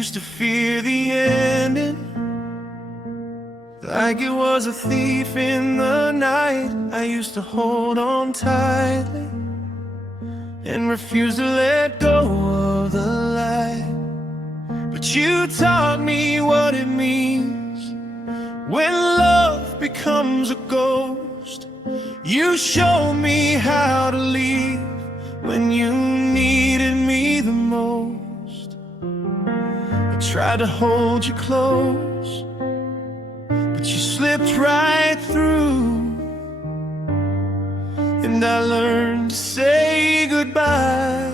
used to fear the ending, like it was a thief in the night. I used to hold on tightly and refuse to let go of the light. But you taught me what it means when love becomes a ghost. You showed me how to leave when you needed me the most. I tried to hold you close, but you slipped right through. And I learned to say goodbye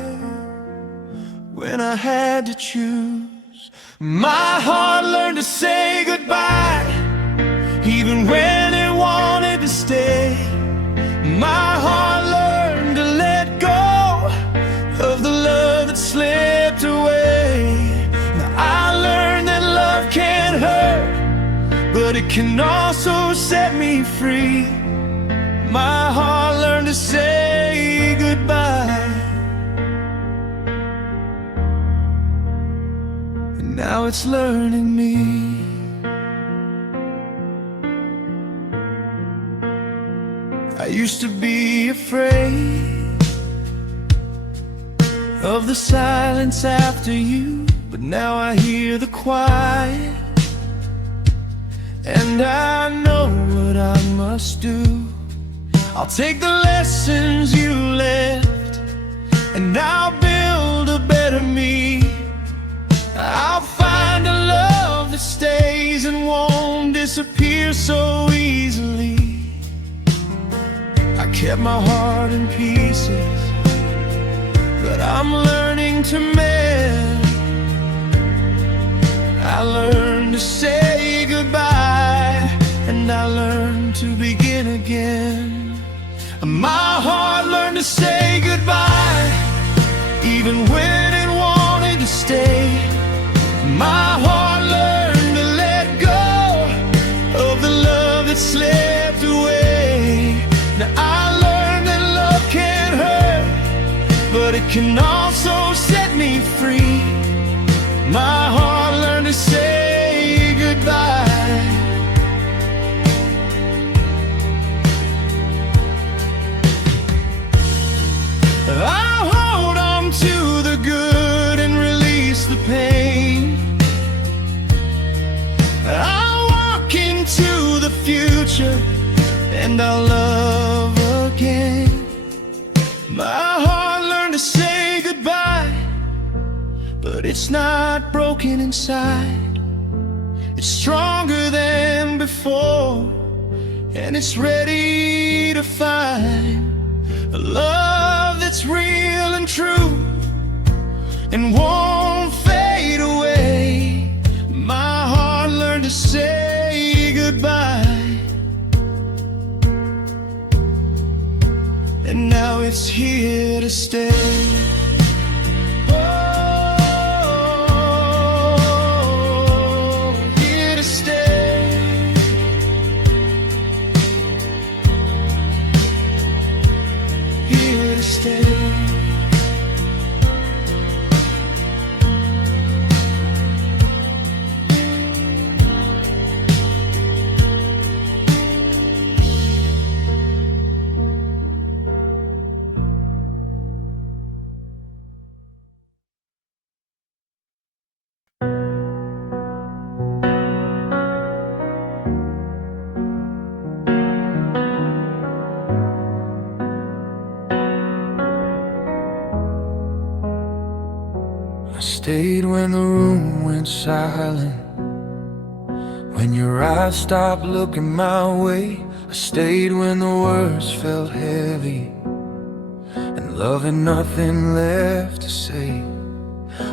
when I had to choose. My heart learned to say goodbye even when it wanted to stay. My heart learned to let go of the love that slipped away. Now I learned that love can hurt, but it can also set me free. My heart learned to say goodbye, and now it's learning me. I used to be afraid of the silence after you, but now I hear the quiet, and I know what I must do. I'll take the lessons you left, and I'll build a better me. I'll find a love that stays and won't disappear so easily. I kept my heart in pieces, but I'm learning to mend. I learned to say goodbye, and I learned to begin again. My heart learned to say goodbye even when it wanted to stay. My heart learned to let go of the love that slipped away. Now I learned that love can hurt, but it can also set me free. My heart learned to say goodbye. I'll hold on to the good and release the pain. I'll walk into the future and I'll love again. My heart learned to say goodbye, but it's not broken inside. It's stronger than before, and it's ready to find a love that's real and true and won't fade away. My heart learned to say goodbye, and now it's here to stay. Oh, here to stay. Here to stay. I stayed when the room went silent, when your eyes stopped looking my way. I stayed when the words felt heavy and love had nothing left to say.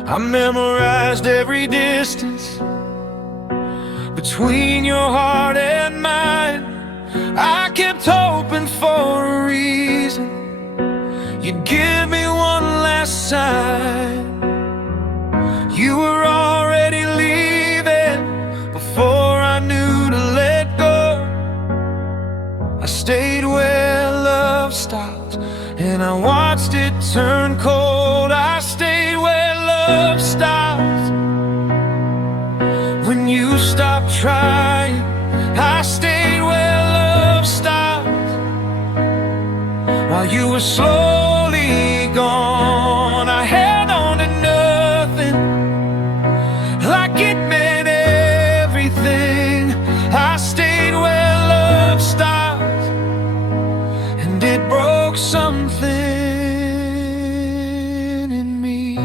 I memorized every distance between your heart and mine. I kept hoping for a reason you'd give me one last sign. You were already leaving before I knew to let go. I stayed where love stopped and I watched it turn cold. I stayed where love stopped When you stopped trying, I stayed where love stopped. While you were slowly gone, I held on to nothing, like it meant everything. I stayed where love stopped, and it broke something in me.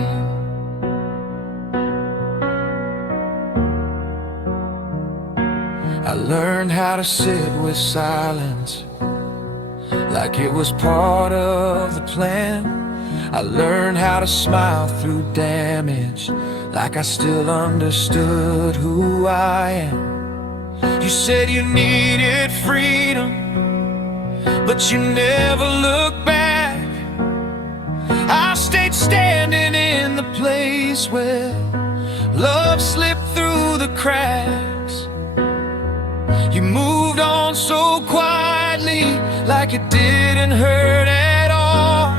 I learned how to sit with silence, like it was part of the plan. I learned how to smile through damage, like I still understood who I am. You said you needed freedom, but you never looked back. I stayed standing in the place where love slipped through the cracks. You moved on so quietly, like it didn't hurt at all.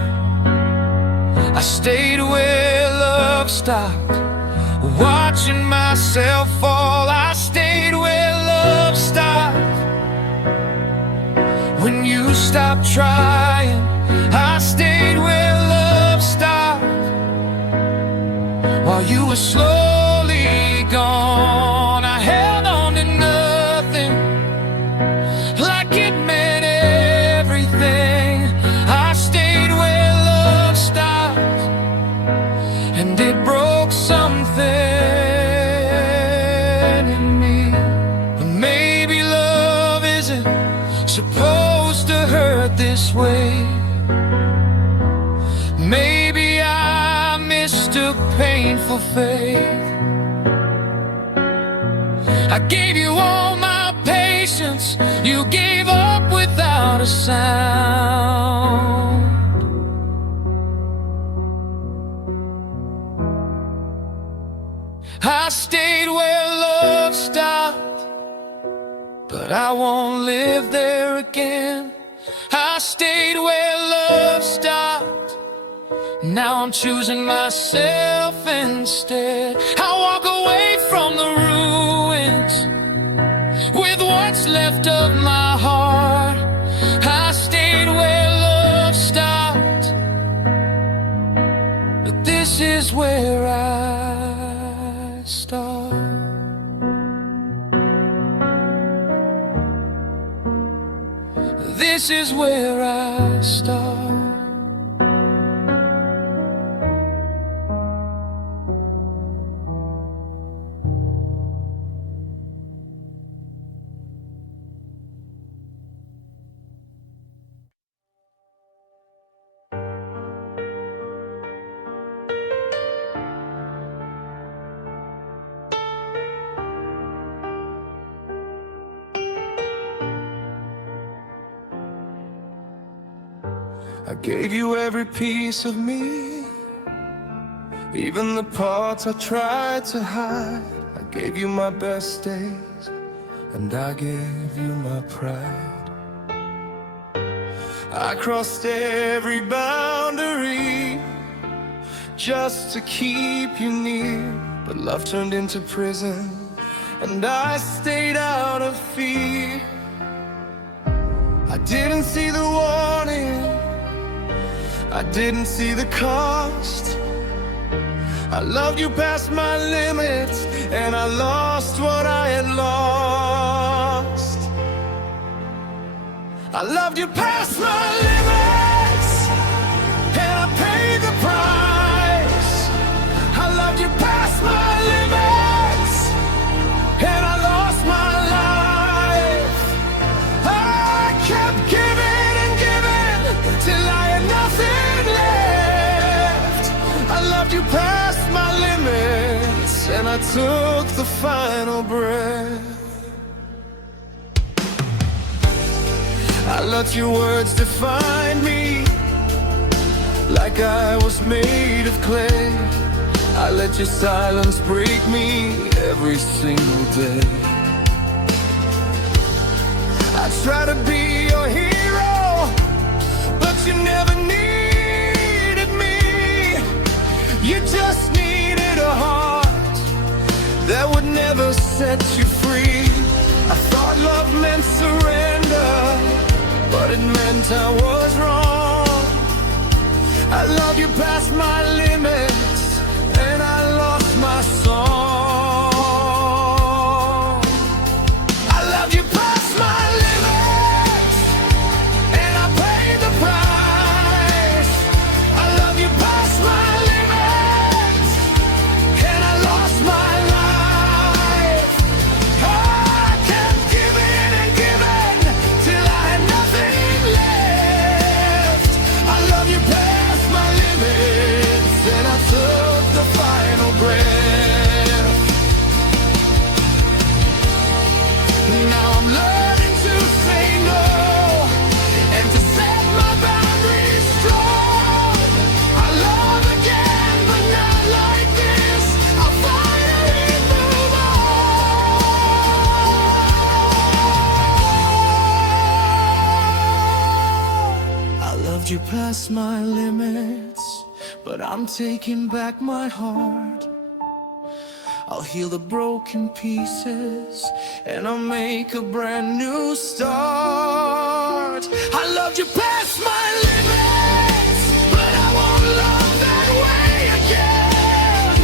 I stayed where love stopped, watching myself fall. I stayed where love stopped. When you stopped trying, I stayed where love stopped. While you were slowly gone, I held on to nothing, like it meant everything. I stayed where love stopped, and it broke something in me. But maybe love isn't supposed to hurt this way. Maybe I mistook painful faith. I gave you all my patience, you gave up without a sound. I stayed where love stopped, but I won't live there again. I stayed where love stopped, now I'm choosing myself instead. I walk away from the ruins with what's left of my heart. I stayed where love stopped, but this is where I start. This is where I start. I gave you every piece of me, even the parts I tried to hide. I gave you my best days, and I gave you my pride. I crossed every boundary just to keep you near, but love turned into prison, and I stayed out of fear. I didn't see the warning, I didn't see the cost. I loved you past my limits, and I lost what I had lost. I loved you past my limits, and I paid the price. I loved you past my limits, and I lost my life. I kept giving and giving till I had nothing left. I loved you past my limits, and I took the final breath. I let your words define me, like I was made of clay. I let your silence break me every single day. I try to be your hero, but you never needed me. You just needed a heart that would never never set you free. I thought love meant surrender, but it meant I was wrong. I love you past my limits, and I lost my song. I loved you past my limits, and I paid the price. I love you past my limits, and I lost my life. I kept giving and giving till I had nothing left. I love you past my limits, and I took the final breath. Now I'm learning to say no and to set my boundaries strong. I love again, but not like this. I'll finally move on. I loved you past my limits, but I'm taking back my heart. I'll heal the broken pieces, and I'll make a brand new start. I loved you past my limits, but I won't love that way again.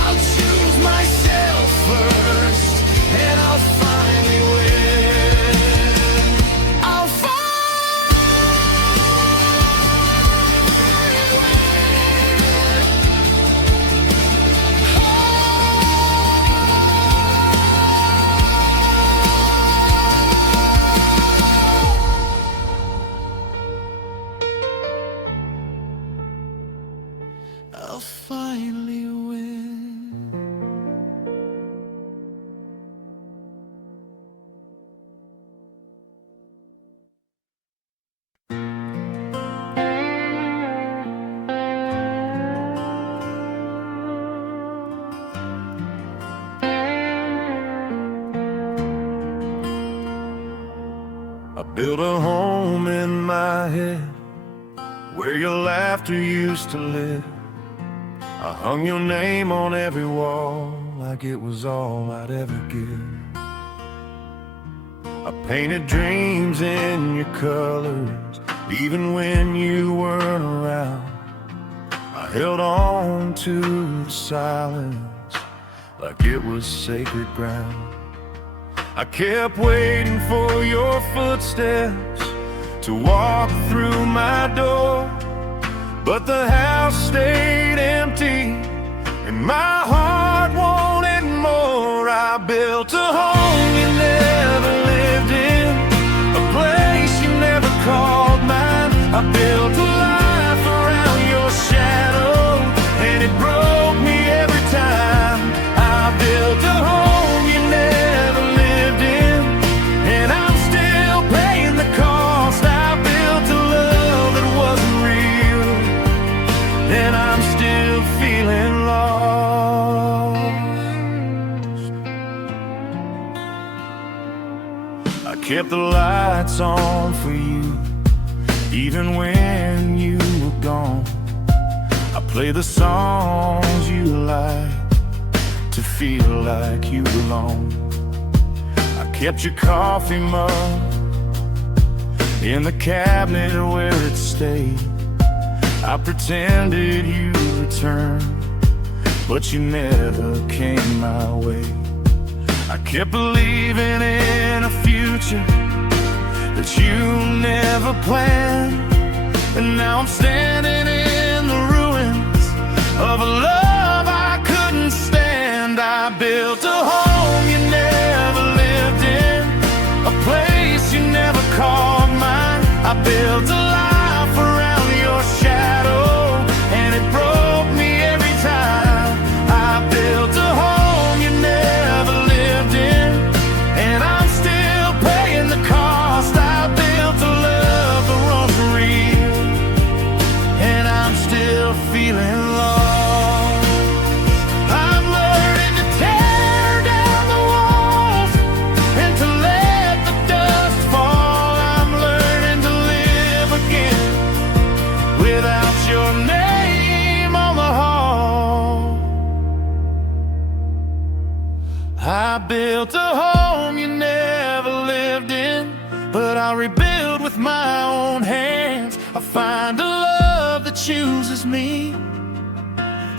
I'll choose myself first, and I'll finally win. I'll finally win. I built a home in my head where your laughter used to live. I hung your name on every wall like it was all I'd ever give. I painted dreams in your colors even when you weren't around. I held on to the silence like it was sacred ground. I kept waiting for your footsteps to walk through my door, but the house stayed empty, and my heart wanted more. I built a home you never lived in, a place you never called mine. I built a life around your shadow, and it broke me every time. I built a home you never lived in, and I'm still paying the cost. I built a love that wasn't real, and I'm still feeling lost. I kept the lights on for you even when you were gone. I play the songs you like to feel like you belong. I kept your coffee mug in the cabinet where it stayed. I pretended you returned, but you never came my way. I kept believing in a future that you never planned, and now I'm standing in the ruins of a love I couldn't stand. I built a home you never lived in, a place you never called mine. I built a life around your shadow, and it broke me every time. I built a home you never lived in, and I'm still paying the cost. I built a love that wasn't real, and I'm still feeling lost. I'm learning to tear built a home you never lived in, but I'll rebuild with my own hands. I'll find a love that chooses me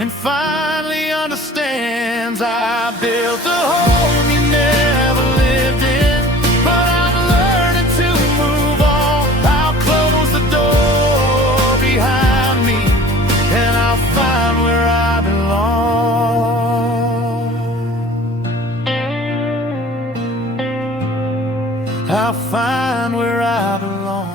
and finally understands. I built a home you never lived in, but I'm learning to move on. I'll close the door behind me, and I'll find where I belong. I'll find where I belong.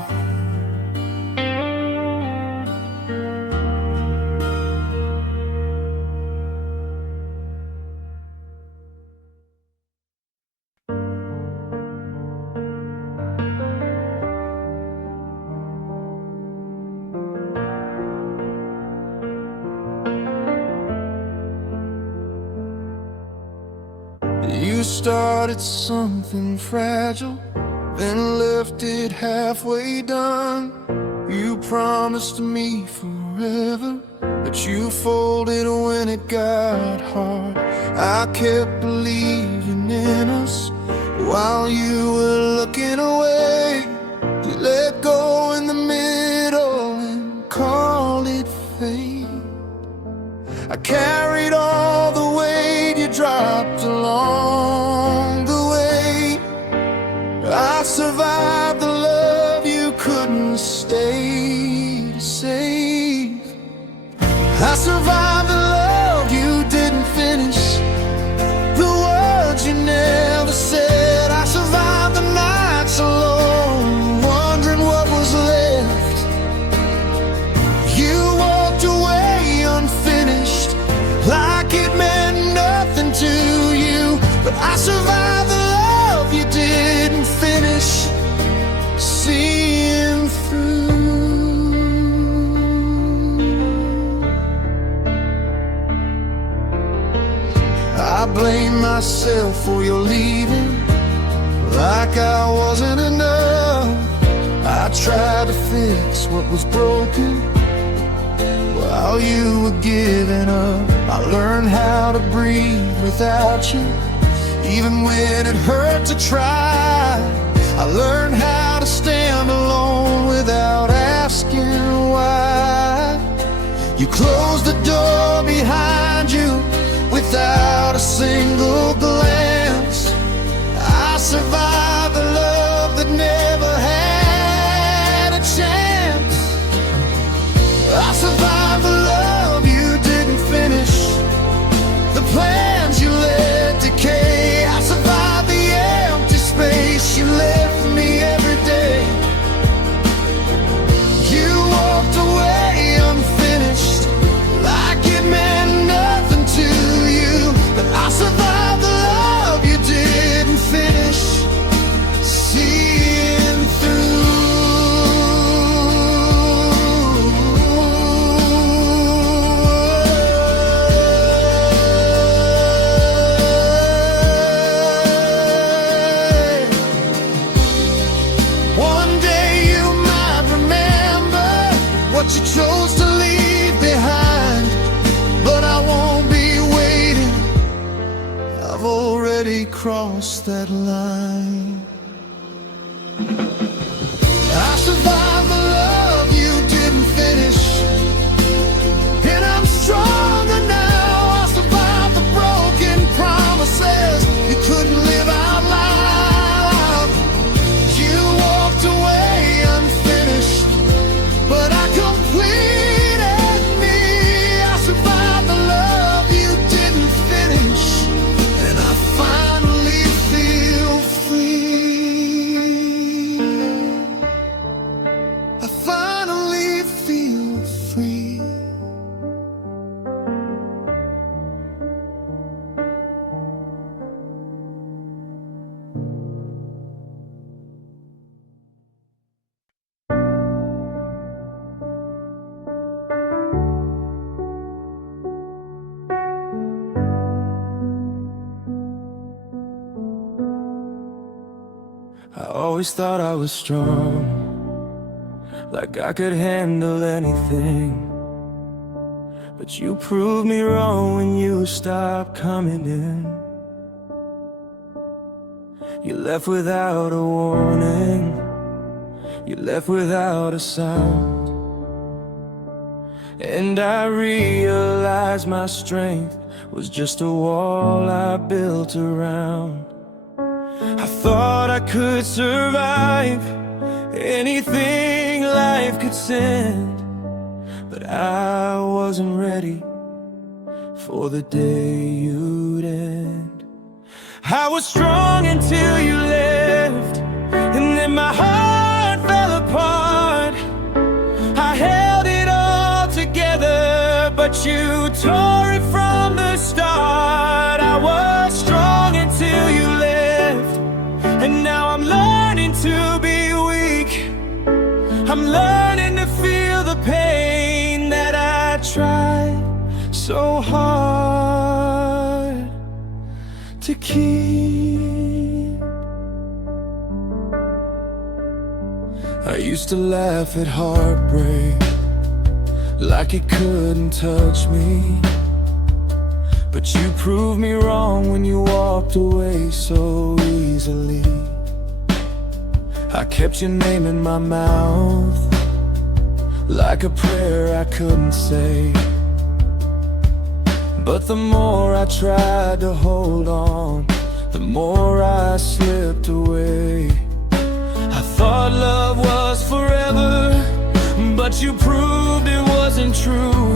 You started something fragile, then left it halfway done. You promised me forever, but you folded when it got hard. I kept believing in us while you were looking away. You let go in the middle and called it fate. I carried all the weight you dropped along the way. I survived the love you couldn't stay to save. I survived the love you didn't finish, the words you never said. I survived the nights alone, wondering what was left. You walked away unfinished, like it meant nothing to you. But I survived the love you didn't finish seeing through. I blame myself for your leaving, like I wasn't enough. I tried to fix what was broken while you were giving up. I learned how to breathe without you, even when it hurt to try. I learned how to stand alone without asking why. You closed the door behind you without a single glance. I survived the love that never had a chance. I survived the love you didn't finish, the plans you let decay. I survived the empty space you left me every day. You walked away unfinished, like it meant nothing to you. But I survived the love you didn't finish seeing through. One day you might remember what you chose to leave behind, but I won't be waiting. I've already crossed that line. I survived the love you didn't finish, and I'm stronger now. I survived the broken promises you couldn't live out loud. You walked away unfinished, but I completed me. I survived the love you didn't finish, and I finally feel free. I finally feel free. I always thought I was strong, like I could handle anything. But you proved me wrong when you stopped coming in. You left without a warning, you left without a sound. And I realized my strength was just a wall I built around. I thought I could survive anything life could send, but I wasn't ready for the day you'd end. I was strong until you left, and then my heart fell apart. I held it all together, but you tore it from the start. I was strong until you left, and now I'm learning to be weak. I'm learning to feel the pain that I tried so hard to keep. I used to laugh at heartbreak like it couldn't touch me, but you proved me wrong when you walked away so easily. I kept your name in my mouth like a prayer I couldn't say, but the more I tried to hold on, the more I slipped away. I thought love was forever, but you proved it wasn't true.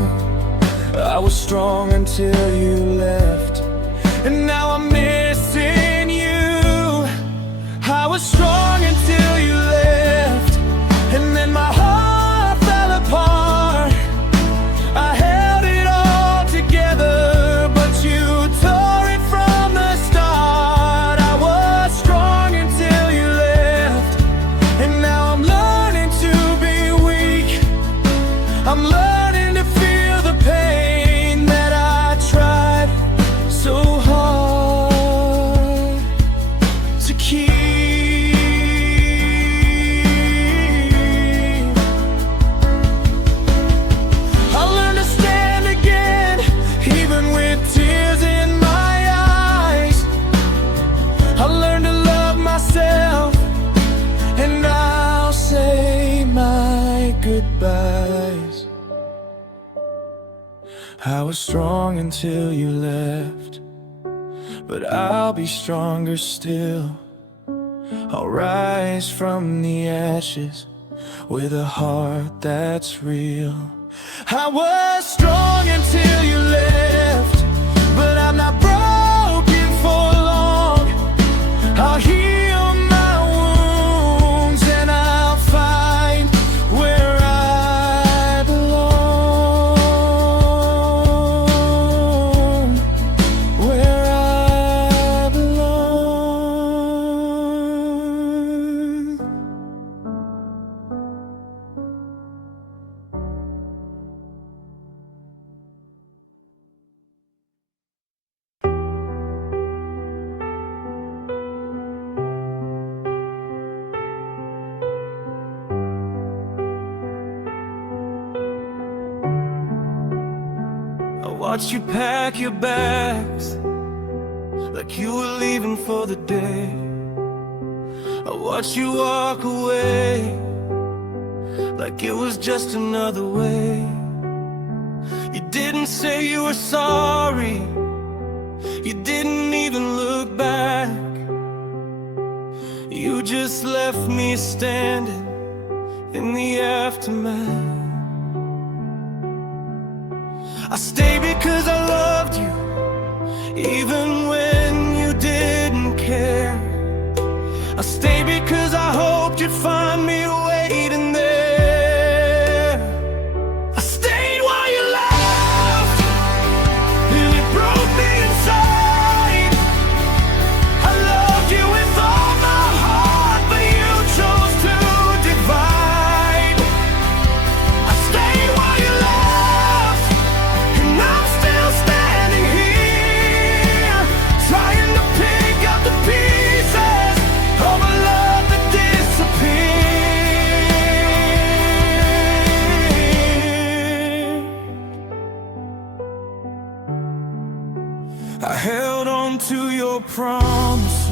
I was strong until you left, and now I'm missing you. I was strong until you left, and then my heart fell apart. I held it all together, but you tore it from the start. I was strong until you left, and now I'm learning to be weak. I'm learning to feel the pain that I tried so hard to keep. I learned to stand again, even with tears in my eyes. I learned to love myself, and I'll say my goodbyes. I was strong until you left, but I'll be stronger still. I'll rise from the ashes with a heart that's real. I was strong until you left, but I'm not broken for long. I'll heal my wounds, and I'll find where I belong. Where I belong. I watched you pack your bags like you were leaving for the day. I watched you walk away like it was just another way. You didn't say you were sorry, you didn't even look back. You just left me standing in the aftermath. I stayed because I loved you, even when you didn't care. I stayed because I hoped you'd find me waiting there. I stayed while you left, and it broke me inside. I loved you with all my heart, but you chose to divide. I stayed while you left, and I'm still standing here, trying to pick up the pieces of a love that disappeared. I held on to your promises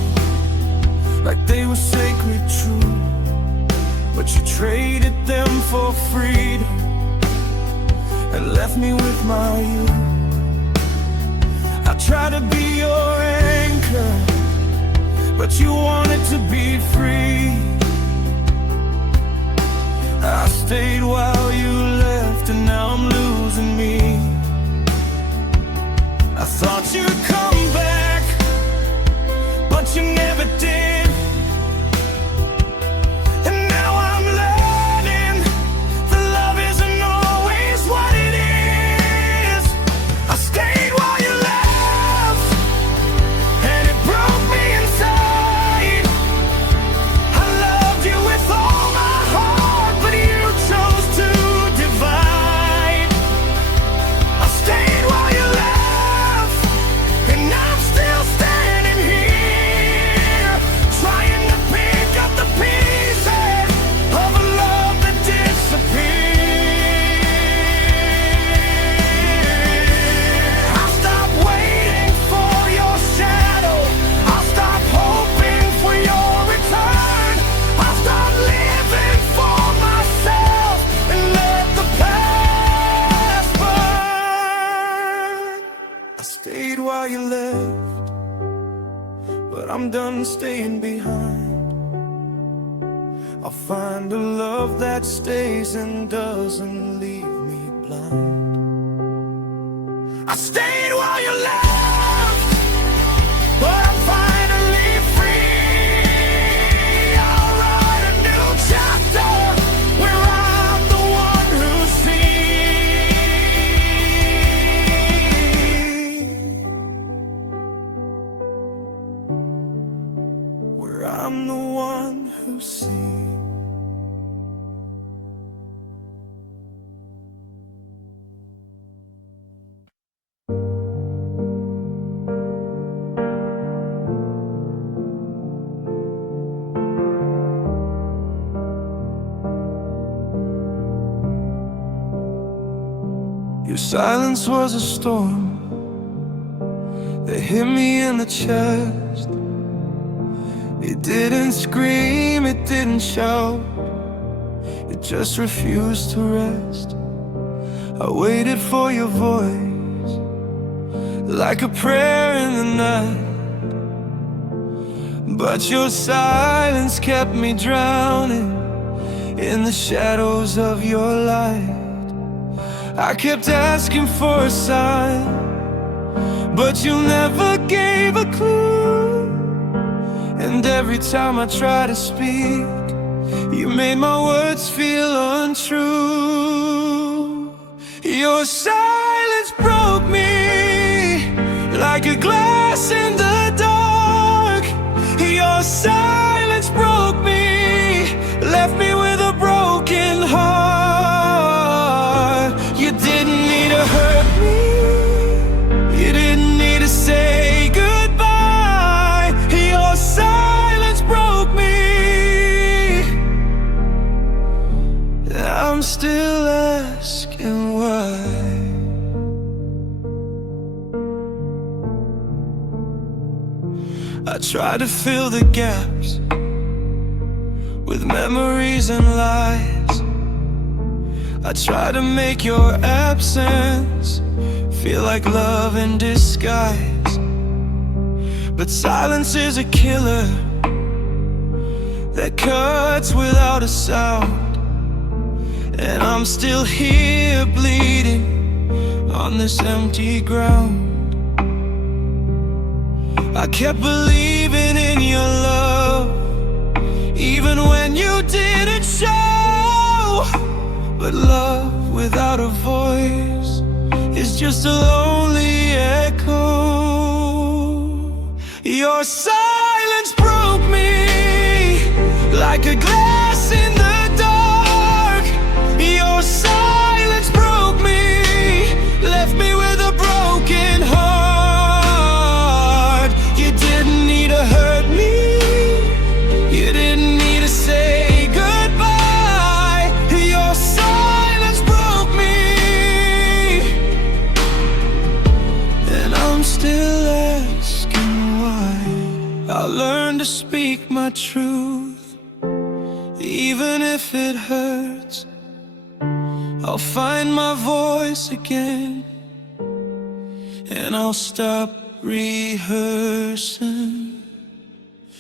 left me with my youth. I tried to be your anchor, but you wanted to be free. I stayed while you left, and now I'm losing me. I thought you'd come back, but you never did. And now I'm learning that love isn't always what it is. I stayed while you left, and it broke me inside. I loved you with all my heart, but you chose to divide. I stayed while you left, and I'm still standing here, trying to pick up the pieces of a love that disappeared. I'll stop waiting for your shadow. I'll stop hoping for your return. I'll stop living for myself and let the past burn. I stayed while you left, but I'm done staying behind. I'll find a love that stays and doesn't leave me blind. I stayed while you left, but I'm finally free. I'll write a new chapter where I'm the one who sees. Where I'm the one who sees. Your silence was a storm that hit me in the chest. It didn't scream, it didn't shout, it just refused to rest. I waited for your voice like a prayer in the night, but your silence kept me drowning in the shadows of your light. I kept asking for a sign, but you never gave a clue. And every time I try to speak, you made my words feel untrue. Your silence broke me like a glass in the dark. Your silence broke me, left me with a broken heart. You didn't need to hurt me, you didn't need to say goodbye. Your silence broke me, I'm still asking why. I try to fill the gaps with memories and lies. I try to make your absence feel like love in disguise. But silence is a killer that cuts without a sound. And I'm still here bleeding on this empty ground. I kept believing in your love, even when you didn't show. But love without a voice is just a lonely echo. Your silence broke me like a glass in the dark. Your silence broke me, left me with a broken heart. You didn't need to hurt me, you didn't need to say goodbye. Your silence broke me, and I'm still asking why. I learned to speak my truth, even if it hurts. I'll find my voice again, and I'll stop rehearsing.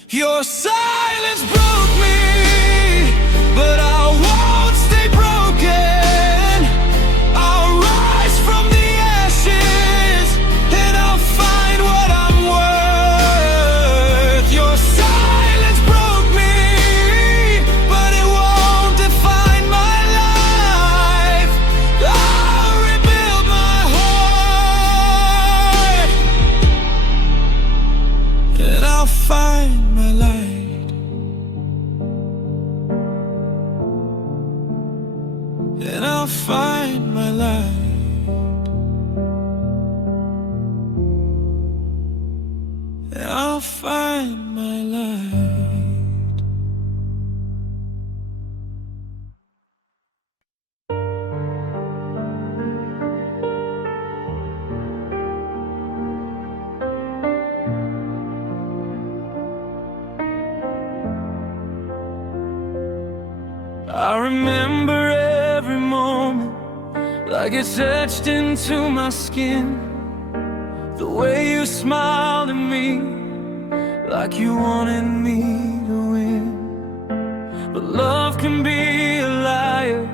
Your silence broke me, but I won't stay broken. I'll rise from the ashes, and I'll find what I'm worth. Your silence broke me, but it won't define my life. I'll rebuild my heart, and I'll find my light, and I'll find my light, and I'll find my light. I remember every moment like it's etched into my skin. The way you smiled at me, like you wanted me to win. But love can be a liar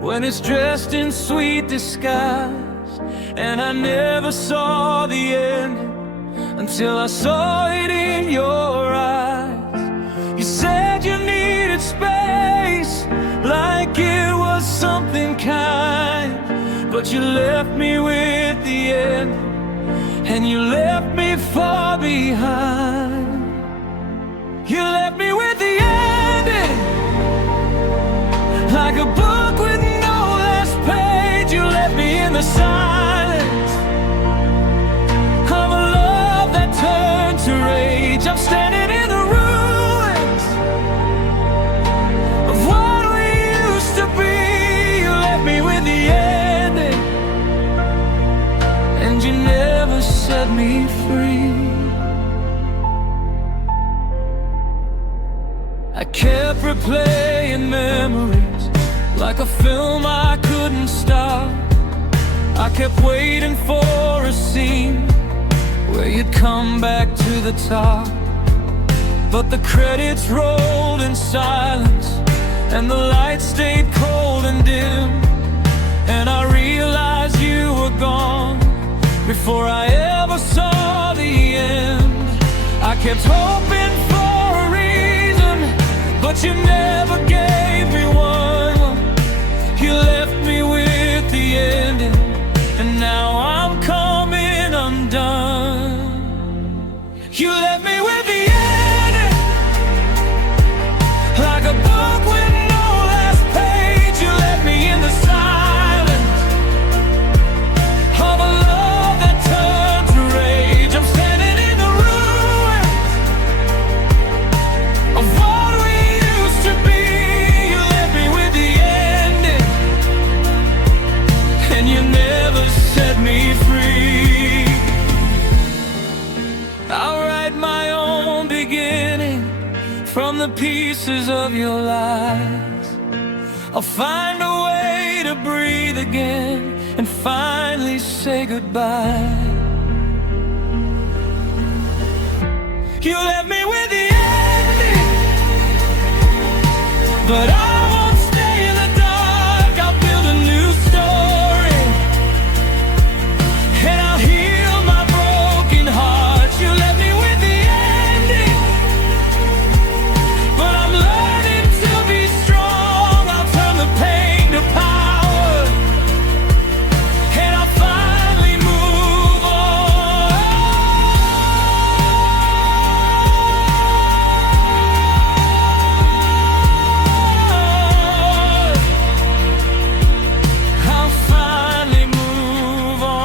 when it's dressed in sweet disguise. And I never saw the ending until I saw it in your eyes. You said you needed space, like it was something kind, but you left me with the end, and you left me far behind. You left me with the ending, like a book with no last page. You left me in the silence of a love that turned to rage. I'm standing in the ruins of what we used to be. You left me with the ending, and you never set me free. I kept replaying memories like a film I couldn't stop. I kept waiting for a scene where you'd come back to the top. But the credits rolled in silence, and the lights stayed cold and dim, and I realized you were gone before I ever saw the end. I kept hoping for a reason, but you never gave me one. You left me with the ending, and now I'm coming undone. You left me with the ending, like a book with no last page. You left me in the silence of a love that turned to rage. I'm standing in the ruins of what we used to be. You left me with the ending, and you never set me free. I'll write my own beginning from the pieces of your lies. I'll find a way to breathe again and finally say goodbye. You left me with the ending, but I won't stay in the dark. I'll build a new story, and I'll heal my broken heart. You left me with the ending, but I'm learning to be strong. I'll turn the pain to power, and I'll finally move on. I'll finally move on.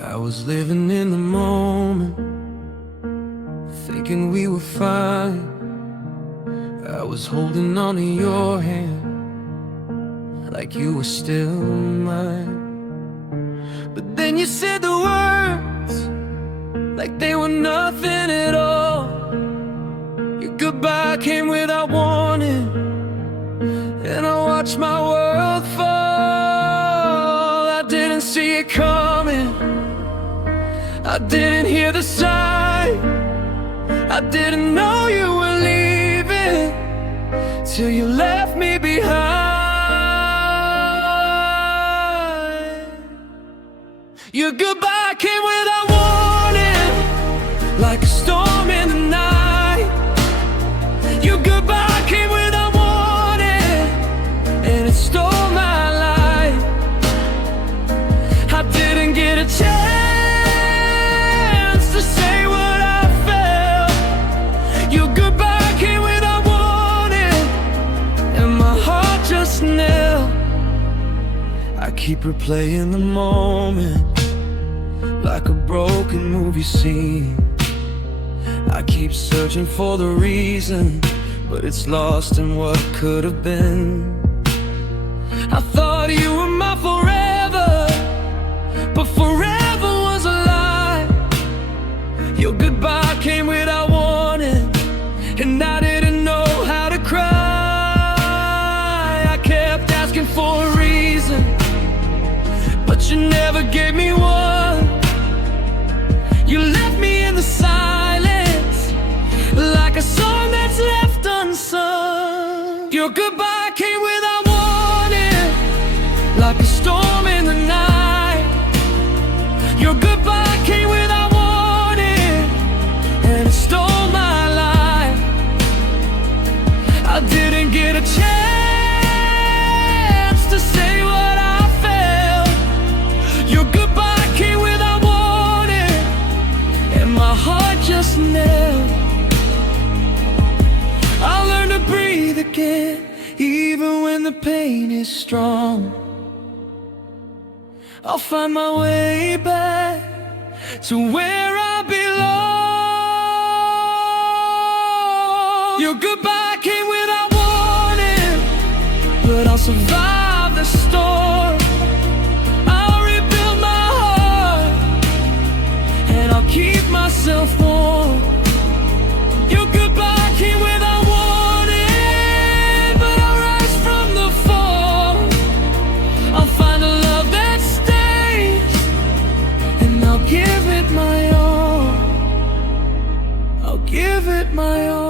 I was living in the moment, thinking we were fine. I was holding on to your hand like you were still mine. But then you said the words like they were nothing at all. Your goodbye came without warning, and I watched my world fall. I didn't see it coming, I didn't hear the sign, I didn't know you were leaving till you left me behind. Your goodbye came without warning, like a storm in the night. Your goodbye came without warning, and it stole my life. I didn't get a chance to say what I felt. Your goodbye came without warning, and my heart just knelt. I keep replaying the moment like a broken movie scene. I keep searching for the reason, but it's lost in what could have been. I thought you were my forever, but forever was a lie. Your goodbye came without warning, and I didn't know how to cry. I kept asking for a reason, but you never gave me one. You left me in the silence, like a song that's left unsung. Your goodbye came without warning, like a storm in the night. Your goodbye came without warning, and it stole my life. I didn't get a chance to say what I felt. Your goodbye came without warning, and my heart just knelt. I'll learn to breathe again, even when the pain is strong. I'll find my way back to where I belong. Your goodbye came without warning, but I'll survive the storm. I'll rebuild my heart, and I'll keep myself warm. Your goodbye came without warning, but I'll rise from the fall. I'll find a love that stays, and I'll give it my all. I'll give it my all.